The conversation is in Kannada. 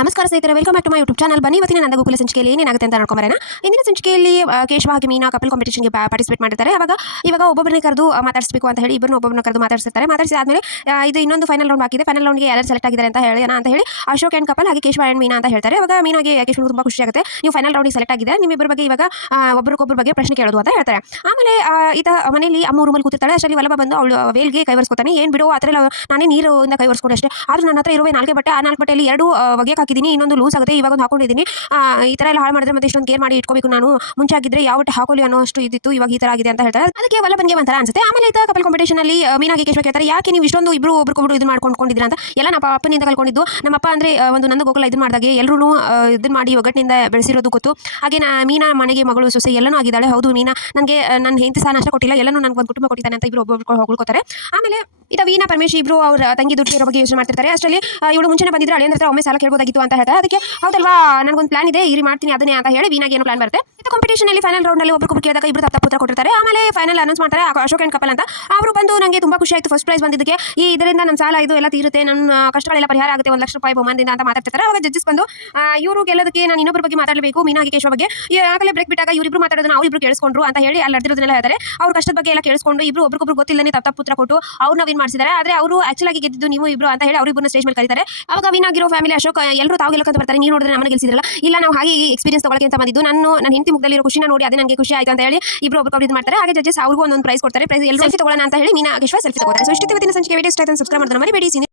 ನಮಸ್ಕಾರ ಸ್ನೇಹಿತರೆ, welcome back to my YouTube channel. ಬನ್ನಿ ಇವತ್ತಿನ ನಂದ ಗೋಕುಲ ಸಂಚಿಕೆಯಲ್ಲಿ ಏನಾಗುತ್ತೆ ಅಂತ ನೋಡ್ಕೊಂಬರೋಣ. ಇಂದಿನ ಸಂಚಿಕೆಯಲ್ಲಿ ಕೇಶವ ಹಾಗೆ ಮೀನಾ ಕಪಲ್ ಕಾಂಪಿಟೇಷನ್ಗೆ ಪಾರ್ಟಿಸಿಪೇಟ್ ಮಾಡಿರ್ತಾರೆ. ಇವಾಗ ಒಬ್ಬೊಬ್ಬರನ್ನೇ ಕರೆದು ಮಾತಾಡಿಸಬೇಕು ಅಂತ ಹೇಳಿ ಇಬ್ಬರನ್ನು ಒಬ್ಬೊಬ್ಬರನ್ನ ಕರೆದು ಮಾತಾಡಿಸಿರ್ತಾರೆ. ಮಾತಾಡಿಸಿದಾದ್ಮೇಲೆ ಇದು ಇನ್ನೊಂದು ಫೈನಲ್ ರೌಂಡ್ ಬಾಕಿದೆ. ಫೈನಲ್ ರೌಂಡ್ಗೆ ಯಾರು ಸೆಲೆಕ್ಟ್ ಆಗಿದ್ದಾರೆ ಅಂತ ಹೇಳಿ ಅಶೋಕ್ ಆ್ಯಂಡ್ ಕಪಲ್ ಹಾಗೆ ಕೇಶವ ಆ್ಯಂಡ್ ಮೀನಾ ಅಂತ ಹೇಳ್ತಾರೆ. ಅವಾಗ ಮೀನಾಗೆ ಕೇಶವ ತುಂಬ ಖುಷಿ ಆಗುತ್ತೆ, ನೀವು ಫೈನಲ್ ರೌಂಡಿಗೆ ಸೆಲೆಕ್ಟ್ ಆಗಿದೆ, ನಿಮ್ಮಿಬ್ಬರ ಬಗ್ಗೆ ಇವಾಗ ಒಬ್ಬರಿಗೊಬ್ಬರ ಬಗ್ಗೆ ಪ್ರಶ್ನೆ ಕೇಳೋದು ಅಂತ ಹೇಳ್ತಾರೆ. ಆಮೇಲೆ ಮನೆಯಲ್ಲಿ ಅಮ್ಮ ರೂಮಲ್ಲಿ ಕೂತಿರ್ತಾಳೆ. ಅಷ್ಟರಲ್ಲಿ ವಲ್ಲಭ ಬಂದು ಅವಳು ವೇಲ್ಗೆ ಕೈ ಒರೆಸ್ಕೊತಾನೆ. ಏನು ಬಿಡು, ಆ ಥರ ನಾನೇ ನೀರಿಂದ ಕೈ ಒರೆಸ್ಕೊಡೆ ಅಷ್ಟೇ, ಆದರೂ ನನ್ನ ಹತ್ರ ಇರುವೆ 4 ಬಟ್ಟೆ, ಆ 4 ಬಟ್ಟೆಯಲ್ಲಿ 2 ಒಗೆಗೆ ಹಾಕಿದ್ದೀನಿ, ಇನ್ನೊಂದು ಲೂಸ್ ಆಗುತ್ತೆ, ಇವಾಗ ಒಂದು ಹಾಕೊಂಡಿದ್ದೀನಿ. ಈ ಥರ ಎಲ್ಲ ಹಾಳು ಮಾಡಿದ್ರೆ ಮತ್ತೆ ಇಷ್ಟೊಂದು ಕೇರ್ ಮಾಡಿ ಇಟ್ಕೋಬೇಕು ನಾನು, ಮುಂಚೆ ಆಗಿದ್ರೆ ಯಾವ ಬಟ್ಟೆ ಹಾಕೋಲಿ ಅನ್ನೋ ಅಷ್ಟು ಇದ್ದಿತ್ತು, ಇವಾಗ ಈ ಥರ ಆಗಿದೆ ಅಂತ ಹೇಳ್ತಾರೆ. ಅದಕ್ಕೆ ವಲ್ಲಭನ್ಗೆ ಒಂಥರ ಅನ್ಸುತ್ತೆ. ಆಮೇಲೆ ಕಪಲ್ ಕಾಂಪಿಟೇಷನಲ್ಲಿ ಮೀನಾಗೆ ಕೇಶವ ಕೇಳ್ತಾರೆ, ಯಾಕೆ ನೀವು ಇಷ್ಟೊಂದು ಇಬ್ಬರು ಒಬ್ರಿಗೊಬ್ರು ಇದು ಮಾಡ್ಕೊಂಡಿದ್ದೀರಾ ಅಂತ. ಎಲ್ಲ ನಮ್ಮ ಅಪ್ಪನಿಂದ ಕಲ್ಕೊಂಡಿದ್ದು, ನಮ್ಮ ಅಪ್ಪ ಅಂದರೆ ಒಂದು ನಂದ ಗೋಕುಲ ಇದು ಮಾಡಿದಾಗೆ ಎಲ್ಲರೂ ಇದನ್ನು ಮಾಡಿ ಒಗ್ಗಟ್ಟಿನಿಂದ ಬೆಳೆಸಿರೋದು ಗೊತ್ತು. ಹಾಗೆ ಮೀನಾ ಮನೆಗೆ ಮಗಳು ಸೊಸೆ ಎಲ್ಲನೂ ಆಗಿದ್ದಾಳೆ. ಹೌದು, ಮೀನಾ ನನಗೆ ನನ್ನ ಹೆಂಡತಿ ಸಹ ನಷ್ಟ ಕೊಟ್ಟಿಲ್ಲ, ಎಲ್ಲನೂ ನನಗೆ ಒಂದು ಕುಟುಂಬ ಕೊಟ್ಟಿದ್ದಾನೆ ಅಂತ ಇಬ್ಬರು ಒಬ್ಬೊಬ್ರು ಹೊಗಳ್ಕೋತಾರೆ. ಆಮೇಲೆ ವೀಣಾ ಪರಮೇಶ್ ಇಬ್ಬರು ಅವ್ರ ತಂಗಿ ದುಡ್ಡು ಇರೋ ಬಗ್ಗೆ ಯೋಚನೆ ಮಾಡ್ತಿರ್ತಾರೆ. ಅಷ್ಟರಲ್ಲಿ ಇವಳು ಮುಂಚೆನೇ ಬಂದಿದ್ರೆ ಅಳಿಯಂದ್ರ ಹತ್ರ ಒಮ್ಮೆ ಸಾಲ ಕೇಳ್ಬೋದಾಗಿತ್ತು ಅಂತ ಹೇಳ್ತಾರೆ. ಅದಕ್ಕೆ ಹೌದಲ್ವಾ, ನನಗೊಂದು ಪ್ಲಾನ್ ಇದೆ, ಇರಿ ಮಾಡ್ತೀನಿ ಅದನ್ನೇ ಅಂತ ಹೇಳಿ ವೀನಾಗೆ ಏನೋ ಪ್ಲಾನ್ ಬರುತ್ತೆ. ಕಾಂಪಿಟೇಷನಲ್ಲಿ ಫೈನಲ್ ರೌಂಡಲ್ಲಿ ಒಬ್ಬರು ಕೇಳಿದಾಗ ಇಬ್ಬರು ತಪ್ಪು ಉತ್ತರ ಕೊಟ್ಟಿರ್ತಾರೆ. ಆಮೇಲೆ ಫೈನಲ್ ಅನೌನ್ಸ್ ಮಾಡ್ತಾರೆ ಅಶೋಕ್ ಆ್ಯಂಡ್ ಕಪಲ್ ಅಂತ. ಅವರು ಬಂದು ನನಗೆ ತುಂಬ ಖುಷಿ ಆಯಿತು ಫಸ್ಟ್ ಪ್ರೈಸ್ ಬಂದಿದ್ದಕ್ಕೆ, ಇದರಿಂದ ನಮ್ಮ ಸಾಲ ಇದು ಎಲ್ಲ ತೀರುತ್ತೆ, ನನ್ನ ಕಷ್ಟಗಳೆಲ್ಲ ಪರಿಹಾರ ಆಗುತ್ತೆ, 1 ಲಕ್ಷ ರೂಪಾಯಿ ಬಹುಮಾನದಿಂದ ಅಂತ ಮಾತಾಡ್ತಿರ್ತಾರೆ. ಅವಾಗ ಜಡ್ಜಸ್ ಬಂದು ಇವರು ಗೆಲ್ಲೋದಕ್ಕೆ ನಾನು ಇನ್ನೊಬ್ಬರ ಬಗ್ಗೆ ಮಾತಾಡಬೇಕು, ಮೀನಾಗೆ ಕೇಶವ ಬಗ್ಗೆ. ಆಗಲೇ ಬ್ರೇಕ್ ಬಿಟ್ಟಾಗ ಇವರಿಬ್ರು ಮಾತಾಡೋದನ್ನ ಅವರಿಬ್ರು ಕೇಳಿಸ್ಕೊಂಡ್ರು ಅಂತ ಹೇಳಿ ಅಲ್ಲಿ ನಡೆದಿರೋದನ್ನೆಲ್ಲ ಹೇಳ್ತಾರೆ. ಅವ್ರ ಕಷ್ಟದ ಬಗ್ಗೆ ಎಲ್ಲ ಕೇಳಿಸ್ಕೊಂಡು ಇಬ್ರು ಒಬ್ರಿಗೊಬ್ರು ಗೊತ್ತಿಲ್ಲದೆ ತಪ್ಪು ಉತ್ತರ ಕೊಟ್ಟು ಅವ್ರನ್ನ ವಿನ್ ಮಾಡಿಸಿದ್ದಾರೆ. ಆದರೆ ಅವರು ಆಕ್ಚುಲ್ ಆಗಿ ಗೆದ್ದಿದ್ದು ನೀವು ಇಬ್ರು ಅಂತ ಹೇಳಿ ಅವರಿಬ್ಬರನ್ನ ಸ್ಟೇಜ್ ಮೇಲೆ ಕರೀತಾರೆ. ಅವಾಗ ವಿನ್ ಆಗಿರೋ ಫ್ಯಾಮಿಲಿ ಅಶೋಕ್ ಎಲ್ಲರೂ ತಾವು ಗೆಲ್ಲಕ್ಕಂತ ಬರ್ತಾರೆ, ನೀವು ನೋಡಿದ್ರೆ ನಮಗೆ ಗೆಲ್ಸಿದ್ರಲ್ಲ, ಇಲ್ಲ ನಾವು ಹಾಗೆ ಎಕ್ಸ್ಪೀರಿಯನ್ಸ್ ತಗೊಳ್ಳೋಕೆ ಅಂತ ಬಂದಿದ್ದು, ನನ್ನ ಹೆಂಡತಿ ಮುಖದಲ್ಲಿರೋ ಖುಷಿನ ನೋಡಿ ಅದೇ ನನಗೆ ಖುಷಿ ಆಯ್ತು ಅಂತ ಹೇಳಿ ಇಬ್ರು ಒಬ್ರು ಇದು ಮಾಡ್ತಾರೆ. ಹಾಗೆ ಜಡ್ಜಸ್ ಅವ್ರಿಗೂ ಒಂದೊಂದು ಪ್ರೈಸ್ ಕೊಡ್ತಾರೆ. ಪ್ರೈಸ್ ಎಲ್ಲರೂ ಸೆಲ್ಫಿ ತಗೊಳ್ಳೋಣ ಅಂತ ಹೇಳಿ ಮೀನಾ ಕೇಶವ ಸೆಲ್ಫಿ ತಗೋತಾರೆ. ಸೊ ಇಷ್ಟು ಇವತ್ತಿನ ಸಂಚಿಕೆ ವಿಡಿಯೋ ಇಷ್ಟ ಆಯ್ತು, ಸಬ್ಸ್ಕ್ರೈಬ್ ಮಾಡೋದನ್ನ ಮರಿಬೇಡಿ.